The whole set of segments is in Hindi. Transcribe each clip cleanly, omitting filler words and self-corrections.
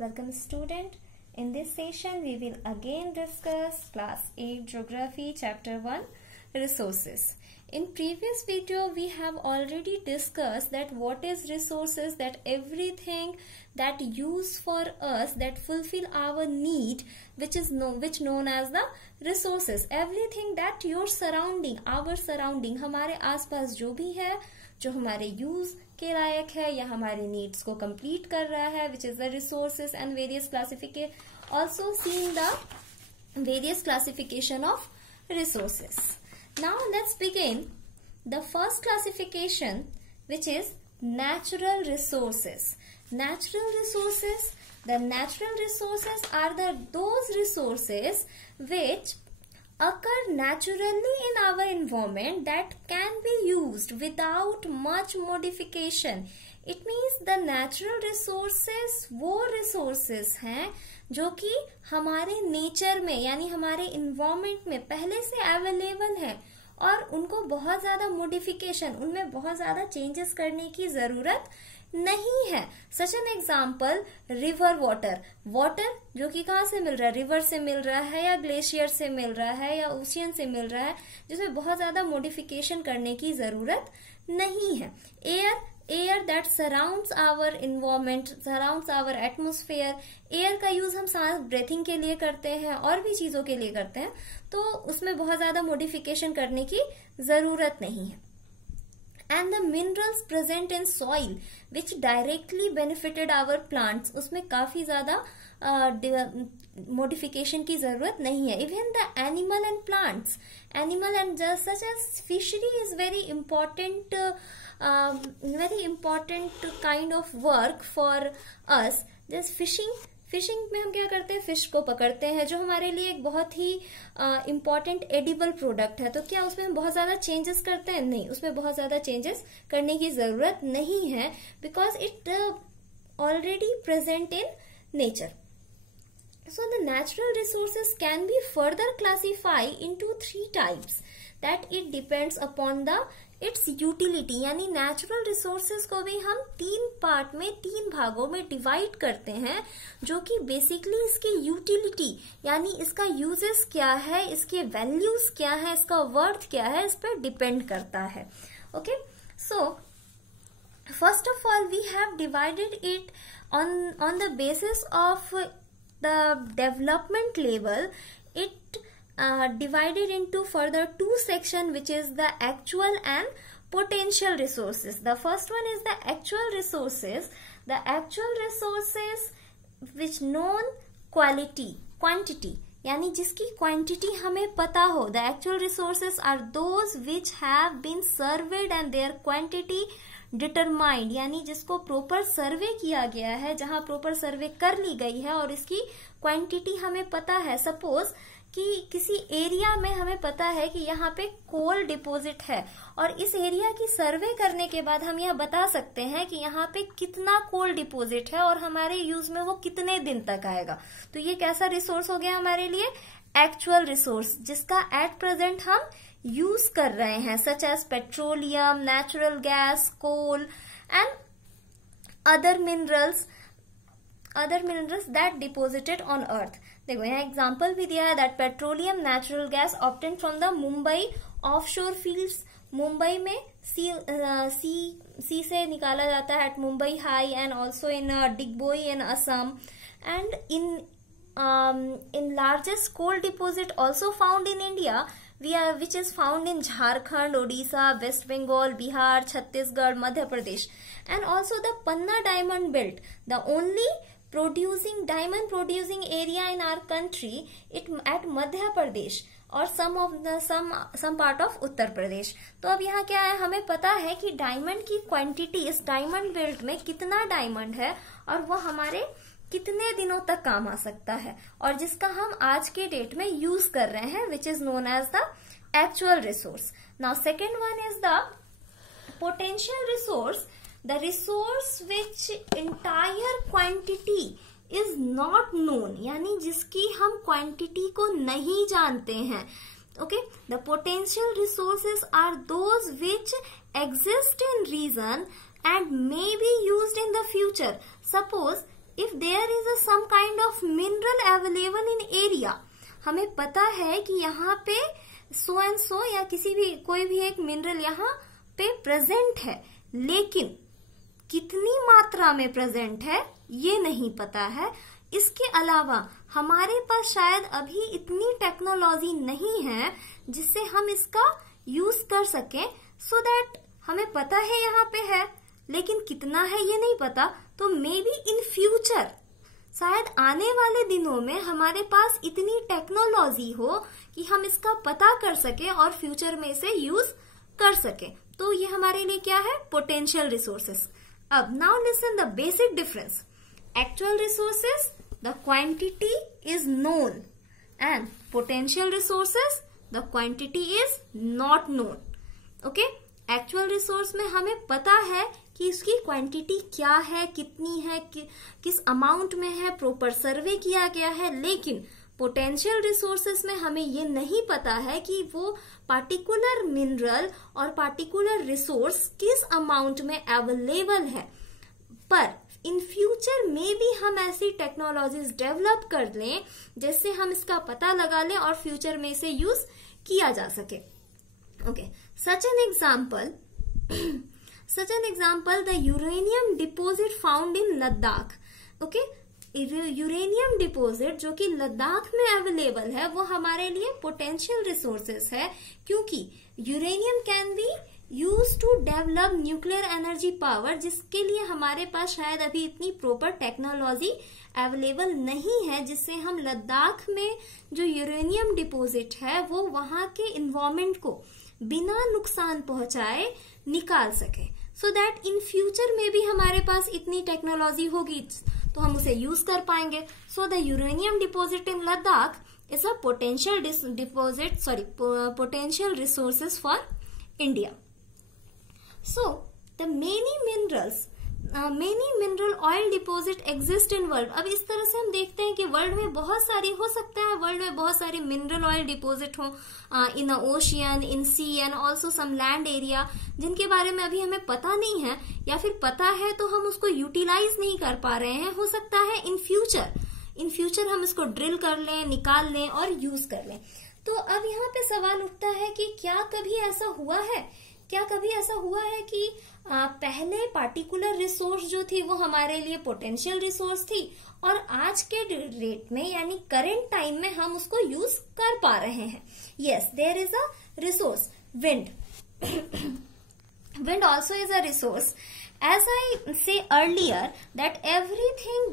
Welcome student. In this session we will again discuss class 8 geography chapter 1 resources. In previous video we have already discussed that what is resources, that everything that use for us, that fulfill our need, which known as the resources. Everything that your surrounding, our surrounding, हमारे आसपास जो भी है, जो हमारे यूज के लायक है या हमारे नीड्स को कंप्लीट कर रहा है, विच is the resources and various classification, also seen the various classification of resources. Now let's begin the first classification which is natural resources. Natural resources, the natural resources are those resources which occur naturally in our environment that can be used without much modification. It means the natural resources वो resources हैं जो कि हमारे नेचर में यानी हमारे environment में पहले से available है और उनको बहुत ज्यादा मॉडिफिकेशन, उनमें बहुत ज्यादा चेंजेस करने की जरूरत नहीं है. Such an example river water. Water जो कि कहाँ से मिल रहा है, रिवर से मिल रहा है या ग्लेशियर से मिल रहा है या ओशियन से मिल रहा है, जिसमें बहुत ज्यादा मॉडिफिकेशन करने की जरूरत नहीं है. Air that surrounds our environment, surrounds our atmosphere. Air का यूज हम सांस ब्रेथिंग के लिए करते हैं और भी चीजों के लिए करते हैं, तो उसमें बहुत ज्यादा मॉडिफिकेशन करने की जरूरत नहीं है. And the minerals present in soil which directly benefited our plants, उसमें काफी ज्यादा मॉडिफिकेशन की जरूरत नहीं है. Even the animal and plants, animal and such as fishery is very important kind of work for us. जैसे फिशिंग में हम क्या करते हैं, फिश को पकड़ते हैं जो हमारे लिए एक बहुत ही इम्पॉर्टेंट एडिबल प्रोडक्ट है. तो क्या उसमें हम बहुत ज्यादा चेंजेस करते हैं? नहीं, उसमें बहुत ज्यादा चेंजेस करने की जरूरत नहीं है, because it already present in nature. So the natural resources can be further classified into 3 types that it depends upon its utility. यानी natural resources को भी हम 3 पार्ट में, 3 भागों में डिवाइड करते हैं, जो कि बेसिकली इसकी यूटिलिटी यानी इसका यूजेस क्या है, इसके वैल्यूज क्या है, इसका वर्थ क्या है, इस पर डिपेंड करता है. Okay, so first of all we have divided it on the basis of the development level. It divided into further 2 sections, which is the actual and potential resources. The first one is the actual resources. The actual resources which known quantity यानी जिसकी क्वांटिटी हमें पता हो. The actual resources are those which have been surveyed and their quantity determined, यानी जिसको प्रॉपर सर्वे किया गया है, जहां प्रॉपर सर्वे कर ली गई है और इसकी क्वांटिटी हमें पता है. सपोज कि किसी एरिया में हमें पता है कि यहाँ पे कोल डिपॉजिट है और इस एरिया की सर्वे करने के बाद हम यह बता सकते हैं कि यहाँ पे कितना कोल डिपॉजिट है और हमारे यूज में वो कितने दिन तक आएगा. तो ये कैसा रिसोर्स हो गया हमारे लिए? एक्चुअल रिसोर्स, जिसका एट प्रेजेंट हम यूज कर रहे हैं, such as petroleum, natural gas, coal and other minerals that deposited on earth. देखो यहाँ एग्जांपल भी दिया है, that petroleum, natural gas obtain from the Mumbai offshore fields. Mumbai में सी से निकाला जाता है at Mumbai high and also in Digboi in Assam. And in largest coal deposit also found in India, which is found in Jharkhand, Odisha, West Bengal, Bihar, Chhattisgarh, Madhya Pradesh, and also the Panna diamond belt, the only diamond producing area in our country, it at Madhya Pradesh और some part of Uttar Pradesh. तो अब यहाँ क्या है, हमें पता है कि डायमंड की क्वांटिटी इस डायमंड बेल्ट में कितना डायमंड है और वो हमारे कितने दिनों तक काम आ सकता है, और जिसका हम आज के डेट में यूज कर रहे हैं, which is known as the actual resource. Now second one is the potential resource, the resource which entire quantity is not known, यानी जिसकी हम क्वांटिटी को नहीं जानते हैं. Okay, the potential resources are those which exist in region and may be used in the future. Suppose if there is a some kind of mineral available in area, हमें पता है कि यहाँ पे सो एंड सो या कोई भी एक मिनरल यहाँ पे प्रेजेंट है, लेकिन कितनी मात्रा में प्रेजेंट है ये नहीं पता है। इसके अलावा हमारे पास शायद अभी इतनी टेक्नोलॉजी नहीं है जिससे हम इसका यूज कर सकें, सो दैट हमें पता है यहाँ पे है, लेकिन कितना है ये नहीं पता। तो मे बी इन फ्यूचर, शायद आने वाले दिनों में हमारे पास इतनी टेक्नोलॉजी हो कि हम इसका पता कर सके और फ्यूचर में इसे यूज कर सके। तो ये हमारे लिए क्या है, पोटेंशियल रिसोर्सेस। अब now listen the basic difference. Actual resources, the quantity is known, and potential resources, the quantity is not known. Okay, actual resource में हमें पता है कि इसकी क्वांटिटी क्या है, कितनी है, किस अमाउंट में है, प्रॉपर सर्वे किया गया है। लेकिन पोटेंशियल रिसोर्सेस में हमें ये नहीं पता है कि वो पार्टिकुलर मिनरल और पार्टिकुलर रिसोर्स किस अमाउंट में अवेलेबल है। पर इन फ्यूचर में भी हम ऐसी टेक्नोलॉजीज डेवलप कर लें जिससे हम इसका पता लगा लें और फ्यूचर में इसे यूज किया जा सके। Okay, such an example the uranium deposit found in Ladakh। Okay, uranium deposit जो कि लद्दाख में अवेलेबल है वो हमारे लिए पोटेंशियल रिसोर्सेस है, क्योंकि uranium can be use to develop nuclear energy power, जिसके लिए हमारे पास शायद अभी इतनी प्रॉपर टेक्नोलॉजी अवेलेबल नहीं है जिससे हम लद्दाख में जो यूरेनियम डिपोजिट है वो वहां के इन्वायरमेंट को बिना नुकसान पहुंचाए निकाल सके। सो दैट इन फ्यूचर में भी हमारे पास इतनी टेक्नोलॉजी होगी तो हम उसे यूज कर पाएंगे। So the uranium deposit in Ladakh is a potential resources for India. So the many mineral oil deposit exist in world। अब इस तरह से हम देखते हैं कि वर्ल्ड में बहुत सारी, हो सकता है वर्ल्ड में बहुत सारी मिनरल ऑयल डिपोजिट हो in ocean, in sea and also some land area, जिनके बारे में अभी हमें पता नहीं है, या फिर पता है तो हम उसको यूटिलाइज नहीं कर पा रहे हैं। हो सकता है इन फ्यूचर हम इसको ड्रिल कर लें, निकाल लें और यूज कर लें। तो अब यहाँ पे सवाल उठता है कि क्या कभी ऐसा हुआ है कि पहले पार्टिकुलर रिसोर्स जो थी वो हमारे लिए पोटेंशियल रिसोर्स थी और आज के रेट में यानी करंट टाइम में हम उसको यूज कर पा रहे हैं। Yes, there is a resource, wind. Wind also is a resource. As I say earlier, that everything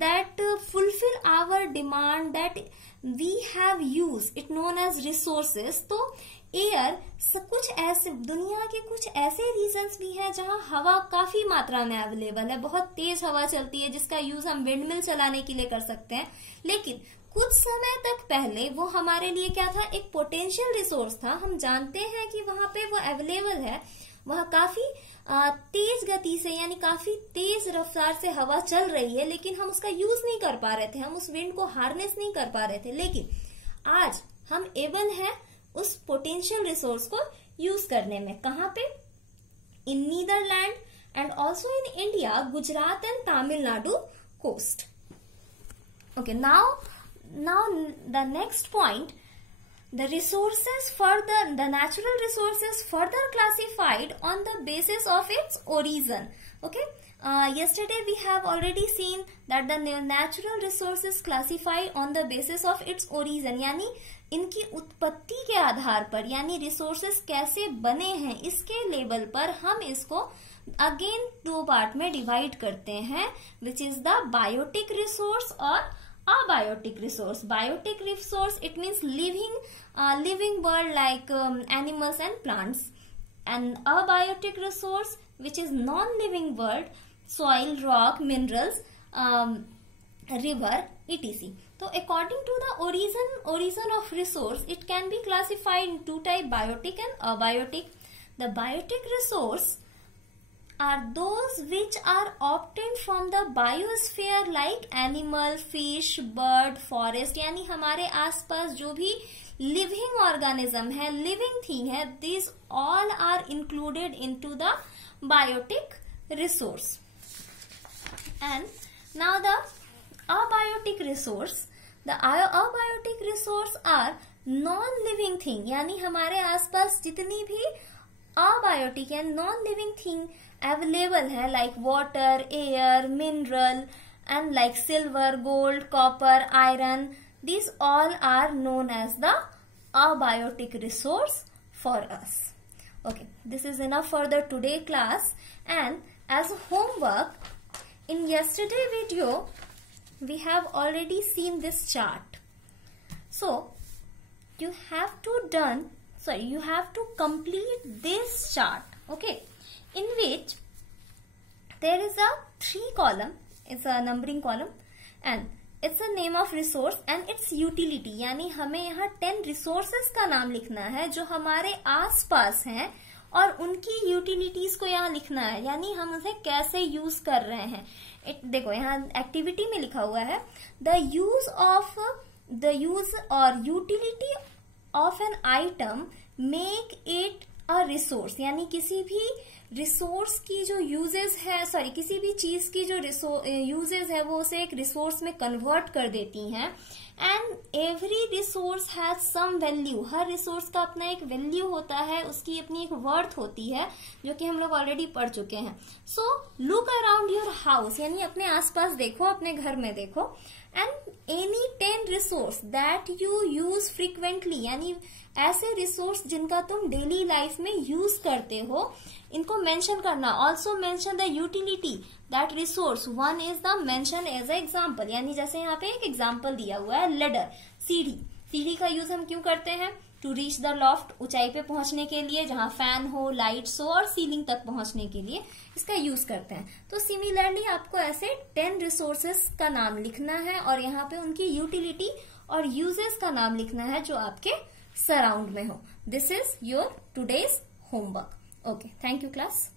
that fulfill our demand that we have used, it known as resources। तो एयर कुछ ऐसे, दुनिया के कुछ ऐसे रीजन्स भी हैं जहां हवा काफी मात्रा में अवेलेबल है, बहुत तेज हवा चलती है जिसका यूज हम विंड मिल चलाने के लिए कर सकते हैं। लेकिन कुछ समय तक पहले वो हमारे लिए क्या था, एक पोटेंशियल रिसोर्स था। हम जानते हैं कि वहां पे वो अवेलेबल है, वह काफी तेज गति से यानी काफी तेज रफ्तार से हवा चल रही है, लेकिन हम उसका यूज नहीं कर पा रहे थे, हम उस विंड को हार्नेस नहीं कर पा रहे थे। लेकिन आज हम एबल हैं उस पोटेंशियल रिसोर्स को यूज करने में। कहाँ पे? In Netherland and also in India, Gujarat and Tamil Nadu coast. Okay, now the next point, the natural resources further classified on the basis of its origin। Okay, yesterday we have already seen that the natural resources classify on the basis of its origin, यानी इनकी उत्पत्ति के आधार पर, यानी रिसोर्सेस कैसे बने हैं इसके लेवल पर हम इसको अगेन दो पार्ट में डिवाइड करते हैं, which is the biotic resource और abiotic resource। Biotic resource, it means living world like animals and plants, and abiotic resource which is non-living world, soil, rock, minerals, river, etc। So according to the origin of resource, it can be classified in two type, biotic and abiotic। The biotic resource are those which are obtained from the biosphere like animal, fish, bird, forest, यानी हमारे आसपास जो भी living organism है, living thing है, these all are included into the biotic resource। And Now the abiotic resource, the abiotic resource are non-living thing, यानी हमारे आसपास जितनी भी abiotic या non-living thing available है, like water, air, mineral and like silver, gold, copper, iron, these all are known as the abiotic resource for us. Okay, this is enough for the today class. And as homework, in yesterday video we have already seen this chart, so you have to complete this chart, okay, in which there is a 3 column, it's a numbering column and it's a name of resource and its utility, यानी हमें यहाँ 10 resources का नाम लिखना है जो हमारे आसपास हैं और उनकी यूटिलिटीज को यहाँ लिखना है, यानी हम उसे कैसे यूज कर रहे हैं। देखो यहाँ एक्टिविटी में लिखा हुआ है द यूज और utility of an item make it a resource, यानी किसी भी रिसोर्स की जो यूजेस है, किसी भी चीज की जो यूजेस है वो उसे एक रिसोर्स में कन्वर्ट कर देती हैं। And every resource has some value, हर रिसोर्स का अपना एक वैल्यू होता है, उसकी अपनी एक वर्थ होती है, जो कि हम लोग ऑलरेडी पढ़ चुके हैं। So look around your house, यानी अपने आसपास देखो, अपने घर में देखो, and any 10 resource that you use frequently, यानी ऐसे रिसोर्स जिनका तुम डेली लाइफ में यूज करते हो, इनको मेंशन करना। Also mention the utility that resource, one is the mention as a example, यानी जैसे यहाँ पे एक एग्जाम्पल दिया हुआ है लेडर, सीढ़ी का यूज हम क्यों करते हैं? टू रीच द लॉफ्ट, ऊंचाई पे पहुंचने के लिए, जहां फैन हो, लाइट्स हो और सीलिंग तक पहुंचने के लिए इसका यूज करते हैं। तो सिमिलरली आपको ऐसे 10 रिसोर्सेस का नाम लिखना है और यहाँ पे उनकी यूटिलिटी और यूजेस का नाम लिखना है जो आपके सराउंड में हो। This is your today's homework. Okay, thank you class.